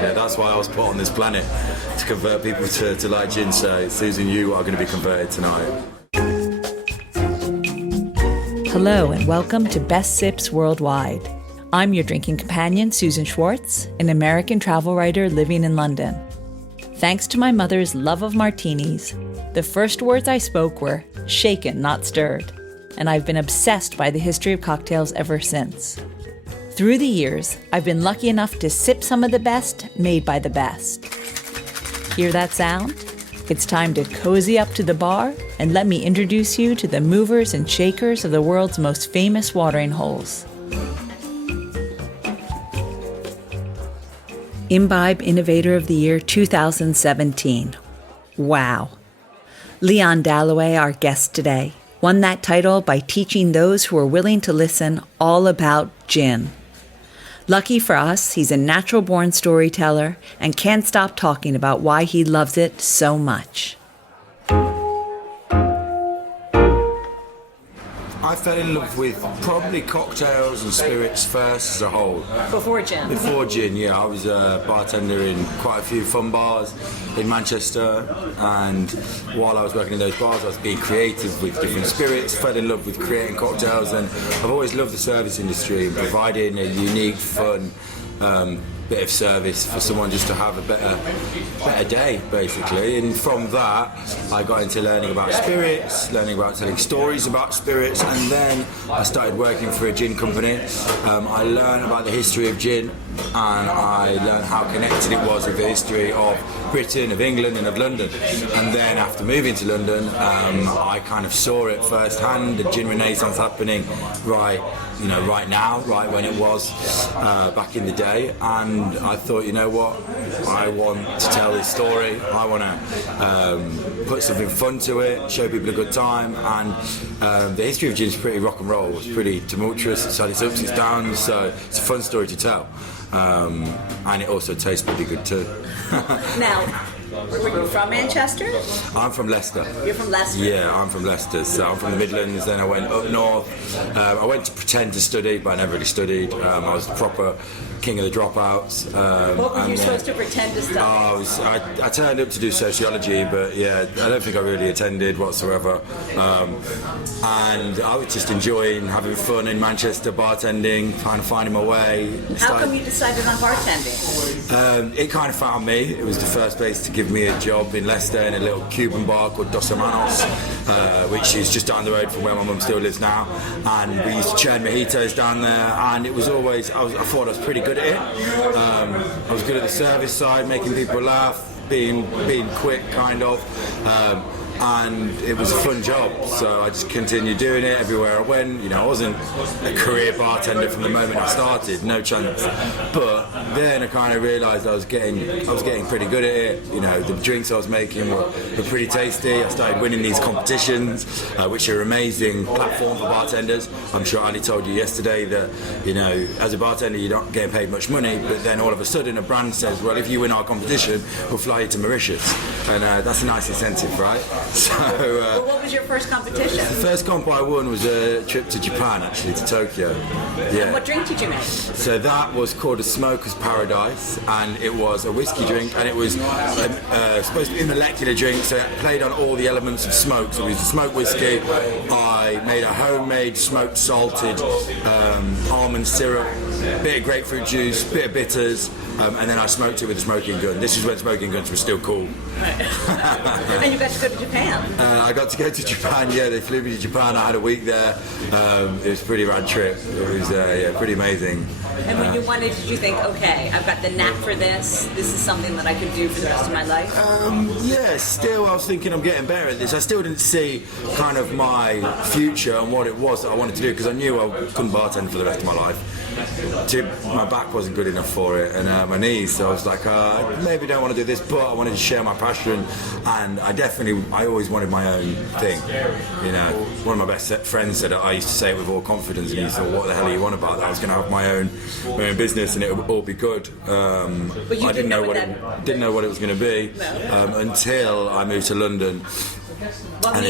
That's why I was put on this planet, to convert people to like gin. So Susan, you are going to be converted tonight. Hello and welcome to Best Sips Worldwide. I'm your drinking companion, Susan Schwartz, an American travel writer living in London. Thanks to my mother's love of martinis, the first words I spoke were shaken, not stirred, and I've been obsessed by the history of cocktails ever since. Through the years, I've been lucky enough to sip some of the best made by the best. Hear that sound? It's time to cozy up to the bar and let me introduce you to the movers and shakers of the world's most famous watering holes. Imbibe Innovator of the Year 2017. Wow. Leon Dalloway, our guest today, won that title by teaching those who are willing to listen all about gin. Lucky for us, he's a natural-born storyteller and can't stop talking about why he loves it so much. I fell in love with probably cocktails and spirits first as a whole. Before gin? Before gin, yeah. I was a bartender in quite a few fun bars in Manchester, and while I was working in those bars I was being creative with different spirits, fell in love with creating cocktails, and I've always loved the service industry and providing a unique, fun bit of service for someone just to have a better day, basically. And from that I got into learning about spirits, learning about telling stories about spirits, and then I started working for a gin company. I learned about the history of gin, and I learned how connected it was with the history of Britain, of England and of London. And then after moving to London, I kind of saw it firsthand, the gin renaissance happening right now, right when it was back in the day. And I thought, you know what, I want to tell this story. I want to put something fun to it, show people a good time. And the history of gin is pretty rock and roll. It's pretty tumultuous. It's had its ups, its downs. So it's a fun story to tell. And it also tastes pretty good too. Now, were you from Manchester? I'm from Leicester. You're from Leicester? Yeah, I'm from Leicester. So I'm from the Midlands, then I went up north. I went to pretend to study, but I never really studied. I was the proper king of the dropouts. What were you supposed to pretend to study? I turned up to do sociology, but yeah, I don't think I really attended whatsoever. And I was just enjoying having fun in Manchester, bartending, kind of finding my way. How come you decided on bartending? It kind of found me. It was the first place to give me a job in Leicester in a little Cuban bar called Dos Hermanos, which is just down the road from where my mum still lives now. And we used to churn mojitos down there, and it was always, I thought I was pretty good at it. I was good at the service side, making people laugh, being quick, kind of. And it was a fun job, so I just continued doing it everywhere I went. I wasn't a career bartender from the moment I started, no chance. But then I kind of realised I was getting pretty good at it. The drinks I was making were pretty tasty. I started winning these competitions, which are an amazing platform for bartenders. I'm sure Ali told you yesterday that as a bartender you're not getting paid much money, but then all of a sudden a brand says, well, if you win our competition, we'll fly you to Mauritius, and that's a nice incentive, right? So, well, what was your first competition? The first comp I won was a trip to Japan, actually, to Tokyo. Yeah. And what drink did you make? So that was called a Smoker's Paradise, and it was a whiskey drink, and it was supposed to be a molecular drink, so it played on all the elements of smoke. So it was a smoked whiskey. I made a homemade smoked salted almond syrup, bit of grapefruit juice, bit of bitters, and then I smoked it with a smoking gun. This is when smoking guns were still cool. And you got to go to Japan? I got to go to Japan, yeah. They flew me to Japan. I had a week there. It was a pretty rad trip. It was pretty amazing. And when you won it, did you think, okay, I've got the knack for this. This is something that I could do for the rest of my life? Yeah, still I was thinking I'm getting better at this. I still didn't see kind of my future and what it was that I wanted to do, because I knew I couldn't bartend for the rest of my life. My back wasn't good enough for it, and my knees, so I was like, maybe don't want to do this, but I wanted to share my passion, and I always wanted my own thing. One of my best friends said I used to say it with all confidence, and he said, what the hell are you on about? That I was going to have my own business and it would all be good. But you I didn't know what it was going to be until I moved to London.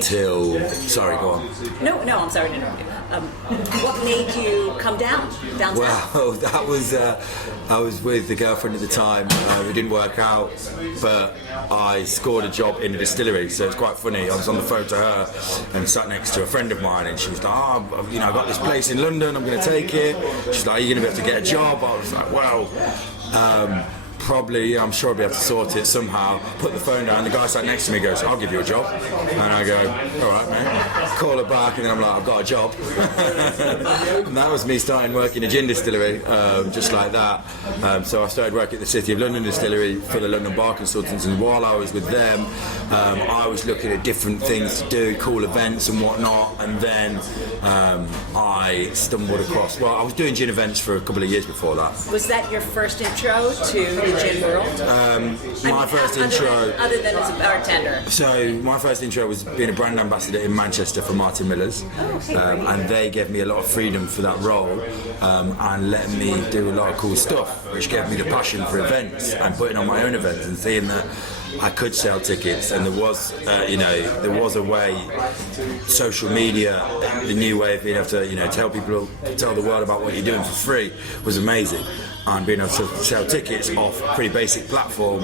Sorry, go on. No, I'm sorry to interrupt you. what made you come down south? Well, that was I was with the girlfriend at the time. It didn't work out, but I scored a job in a distillery, so it's quite funny. I was on the phone to her and sat next to a friend of mine, and she was like, "Oh, I got this place in London. I'm going to take it." She's like, "Are you going to be able to get a job?" I was like, "Well." Probably, I'm sure I'll be able to sort it somehow. Put the phone down, the guy sat next to me goes, "I'll give you a job." And I go, "All right, mate." Call her back, and then I'm like, "I've got a job." And that was me starting work in a gin distillery, just like that. So I started working at the City of London distillery for the London Bar Consultants, and while I was with them, I was looking at different things to do, cool events and whatnot, and then I stumbled across, I was doing gin events for a couple of years before that. Was that your first intro to the gin world? Other than as a bartender. So my first intro was being a brand ambassador in Manchester for Martin Miller's, and they gave me a lot of freedom for that role, and let me do a lot of cool stuff, which gave me the passion for events and putting on my own events and seeing that I could sell tickets, and there was a way, social media, the new way of being able to, tell the world about what you're doing for free was amazing. And being able to sell tickets off a pretty basic platform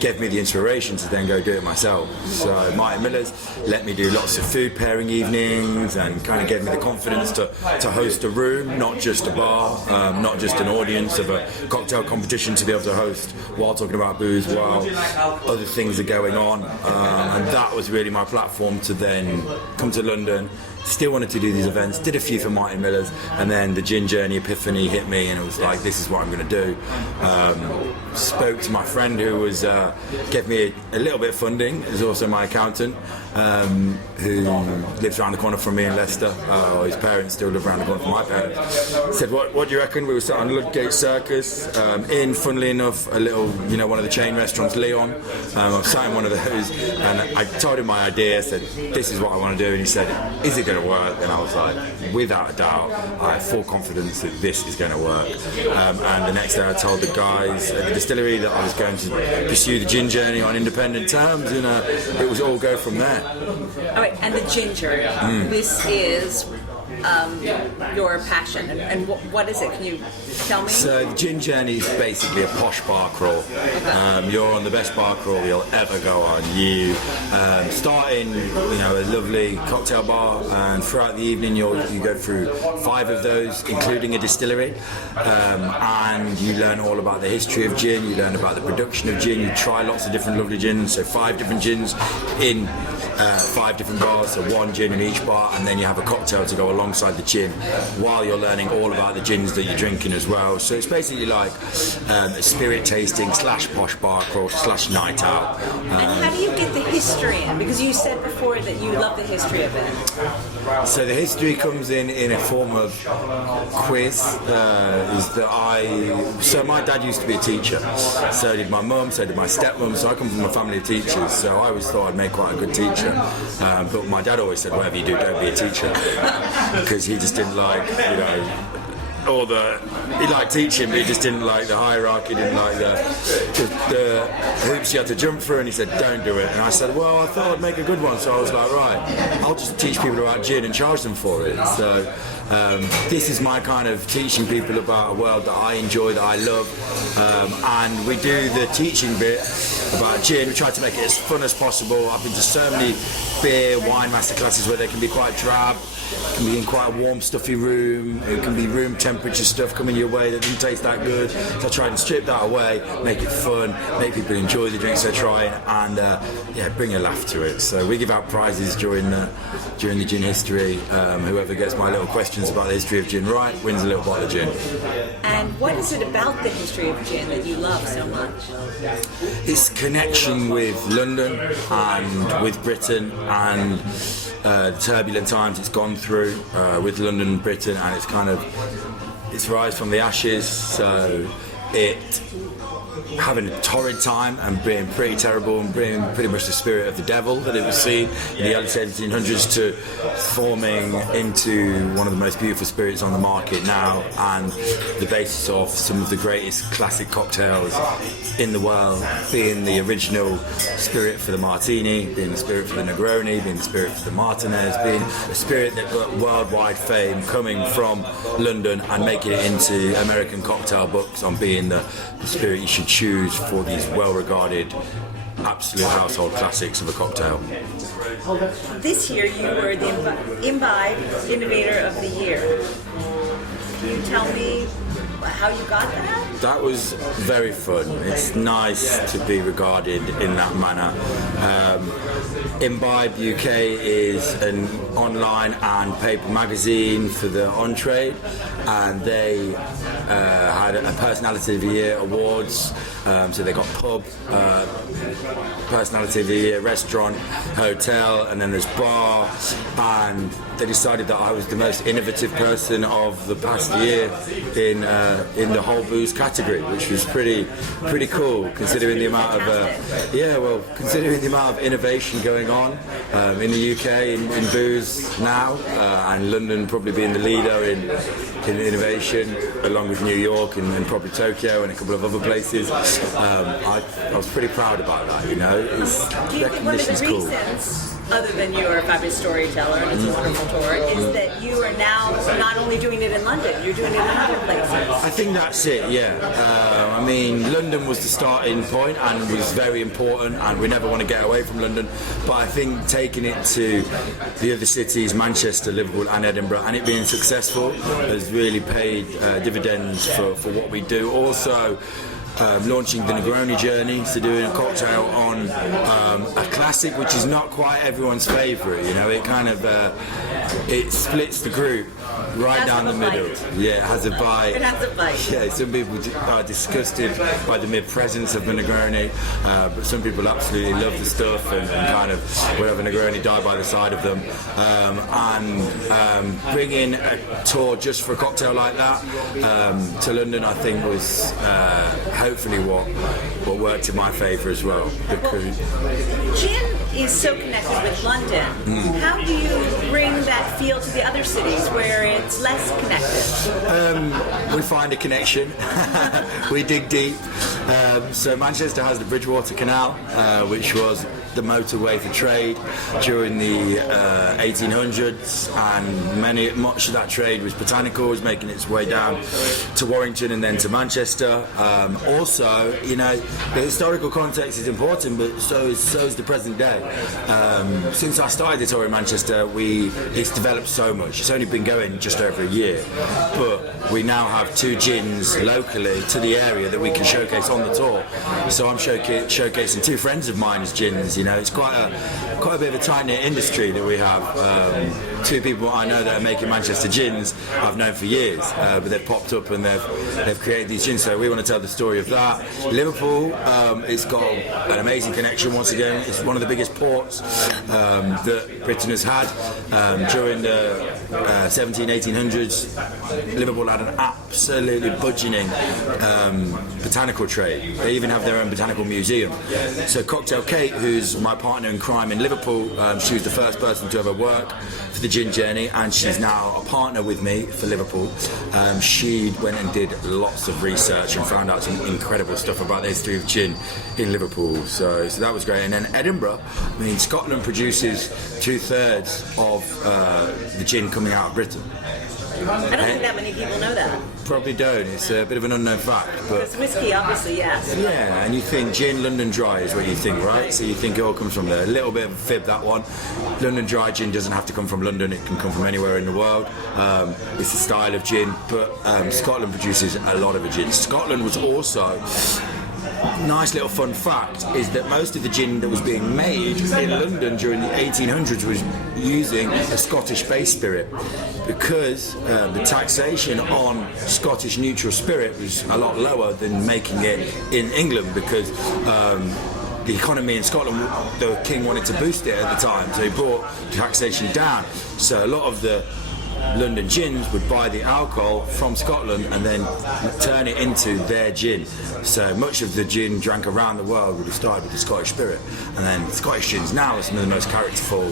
gave me the inspiration to then go do it myself. So Martin Miller's let me do lots of food pairing evenings and kind of gave me the confidence to host a room, not just a bar, not just an audience of a cocktail competition, to be able to host while talking about booze, while other things are going on. And that was really my platform to then come to London. Still wanted to do these events, did a few for Martin Miller's, and then the gin journey epiphany hit me, and it was like, this is what I'm going to do. Spoke to my friend who gave me a little bit of funding, who's also my accountant, who lives around the corner from me in Leicester. His parents still live around the corner from my parents. Said, what do you reckon? We were sat on Ludgate Circus, funnily enough, a little, one of the chain restaurants, Leon. I was sat in one of those, and I told him my idea. I said, this is what I want to do, and he said, is it going to work? And I was like, without a doubt, I have full confidence that this is going to work. And the next day I told the guys at the distillery that I was going to pursue the gin journey on independent terms, and it was all go from there. All right, and the gin journey. This is your passion, and what is it? Can you tell me? So the gin journey is basically a posh bar crawl. You're on the best bar crawl you'll ever go on. You start in a lovely cocktail bar, and throughout the evening you go through 5 of those, including a distillery, and you learn all about the history of gin, you learn about the production of gin, you try lots of different lovely gins, so 5 different gins in 5 different bars, so 1 gin in each bar, and then you have a cocktail to go alongside the gin while you're learning all about the gins that you're drinking as well. So it's basically like a spirit tasting / posh bar crawl / night out. And how do you get the history in? Because you said before that you love the history of it. So the history comes in a form of quiz. So my dad used to be a teacher, so did my mum, so did my stepmom, so I come from a family of teachers, so I always thought I'd make quite a good teacher. But my dad always said, whatever you do, don't be a teacher, because he just didn't like, he liked teaching, but he just didn't like the hierarchy, didn't like the hoops you had to jump through, and he said, don't do it. And I said, well, I thought I'd make a good one, so I was like, right, I'll just teach people about gin and charge them for it. So this is my kind of teaching people about a world that I enjoy, that I love, and we do the teaching bit about gin. We try to make it as fun as possible. I've been to so many beer, wine masterclasses where they can be quite drab, can be in quite a warm, stuffy room, it can be room temperature stuff coming your way that doesn't taste that good. So I try and strip that away, make it fun, make people enjoy the drinks they're trying, and bring a laugh to it. So we give out prizes during the gin history. Whoever gets my little questions about the history of gin right wins a little bottle of gin. And what is it about the history of gin that you love so much? It's connection with London and with Britain, and the turbulent times it's gone through with London and Britain, and it's rise from the ashes. So it having a torrid time and being pretty terrible and being pretty much the spirit of the devil that it was seen in the early 1700s to forming into one of the most beautiful spirits on the market now, and the basis of some of the greatest classic cocktails in the world, being the original spirit for the martini, being the spirit for the Negroni, being the spirit for the Martinez, being a spirit that got worldwide fame coming from London and making it into American cocktail books on being the spirit you should choose for these well-regarded absolute household classics of a cocktail. This year you were the Imbibe Innovator of the Year. Can you tell me how you got that? That was very fun. It's nice to be regarded in that manner. Imbibe UK is an online and paper magazine for the on-trade, and they had a Personality of the Year awards. So they got pub, Personality of the Year, restaurant, hotel, and then there's bar. And they decided that I was the most innovative person of the past year in the whole booze category, which was pretty cool considering the amount of considering the amount of innovation going on in the UK in booze now, and London probably being the leader in innovation, along with New York and probably Tokyo and a couple of other places. I was pretty proud about that, you know. Do you think one of the reasons, other than you're a fabulous storyteller and it's a wonderful tour, is that you are now not only doing it in London, you're doing it in other places? I think that's it, yeah. I mean, London was the starting point and was very important, and we never want to get away from London, but I think taking it to the other cities, Manchester, Liverpool and Edinburgh, and it being successful has really paid dividends for what we do. Also, launching the Negroni journey, so doing a cocktail on a classic which is not quite everyone's favourite, you know. It kind of it splits the group right down the middle. Yeah, it has a bite. It has a bite. Yeah, some people are disgusted by the mere presence of the Negroni, but some people absolutely love the stuff and kind of will have a Negroni die by the side of them. And bringing a tour just for a cocktail like that to London, I think was hopefully what worked in my favour as well. Because gin is so connected with London. How do you bring that feel to the other cities where it's less connected? We find a connection. We dig deep. So Manchester has the Bridgewater Canal, which was the motorway for trade during the 1800s, and much of that trade was botanical, was making its way down to Warrington and then to Manchester. Also, you know, the historical context is important, but so is the present day. Since I started the tour in Manchester, it's developed so much. It's only been going just over a year, but we now have 2 gins locally to the area that we can showcase on the tour. So I'm showcasing 2 friends of mine as gins. You know, it's quite a bit of a tight-knit industry that we have. 2 people I know that are making Manchester gins I've known for years, but they've popped up and they've created these gins. So we want to tell the story of that. Liverpool, it's got an amazing connection once again. It's one of the biggest ports that Britain has had during the 1800s. Liverpool had an absolutely burgeoning botanical trade. They even have their own botanical museum. So Cocktail Kate, who's my partner in crime in Liverpool, she was the first person to ever work for the gin journey, and she's now a partner with me for Liverpool. She went and did lots of research and found out some incredible stuff about the history of gin in Liverpool. So that was great. And then Edinburgh, I mean, Scotland produces 2/3 of the gin coming out of Britain. I don't think that many people know that. Probably don't. It's a bit of an unknown fact. But because whiskey, obviously, yes. Yeah, and you think gin, London Dry is what you think, right? So you think it all comes from there. A little bit of a fib, that one. London Dry gin doesn't have to come from London. It can come from anywhere in the world. It's a style of gin, but Scotland produces a lot of a gin. Scotland was also... Nice little fun fact is that most of the gin that was being made in London during the 1800s was using a Scottish base spirit, because the taxation on Scottish neutral spirit was a lot lower than making it in England, because the economy in Scotland, the king wanted to boost it at the time, so he brought taxation down. So a lot of the London gins would buy the alcohol from Scotland and then turn it into their gin. So much of the gin drank around the world would have started with the Scottish spirit, and then Scottish gins now are some of the most characterful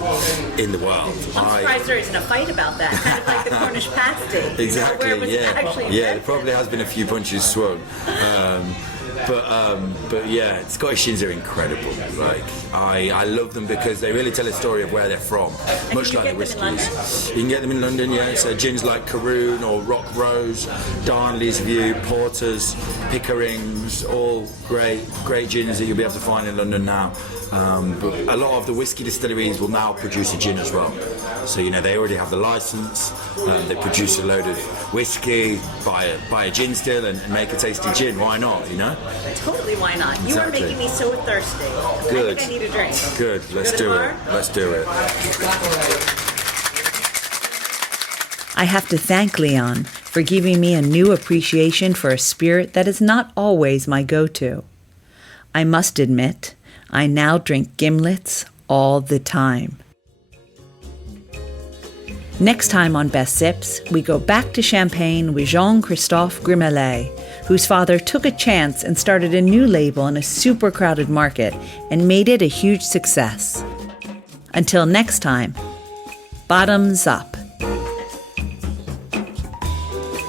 in the world. I'm surprised there isn't a fight about that, kind of like the Cornish pasty. Exactly, where it was actually yeah. invented. There probably has been a few punches swung. But yeah, Scottish gins are incredible. Like I love them because they really tell a story of where they're from, much like the whiskies. You can get them in London, yeah. So gins like Caroon or Rock Rose, Darnley's View, Porters, Pickerings, all great gins that you'll be able to find in London now. But a lot of the whiskey distilleries will now produce a gin as well. So they already have the license. They produce a load of whiskey, buy a gin still, and make a tasty gin. Why not? Totally, why not? You are making me so thirsty. Good. I think I need a drink. Good. Let's do it. Let's do it. I have to thank Leon for giving me a new appreciation for a spirit that is not always my go-to. I must admit, I now drink gimlets all the time. Next time on Best Sips, we go back to Champagne with Jean-Christophe Grimalet, whose father took a chance and started a new label in a super crowded market and made it a huge success. Until next time, bottoms up.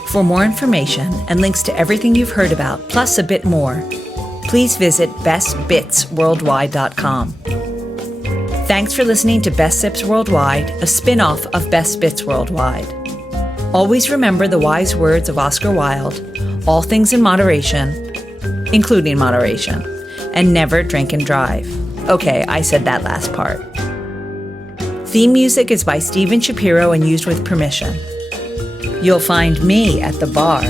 For more information and links to everything you've heard about, plus a bit more, please visit bestbitsworldwide.com. Thanks for listening to Best Sips Worldwide, a spin-off of Best Bits Worldwide. Always remember the wise words of Oscar Wilde: all things in moderation, including moderation, and never drink and drive. Okay, I said that last part. Theme music is by Steven Shapiro and used with permission. You'll find me at the bar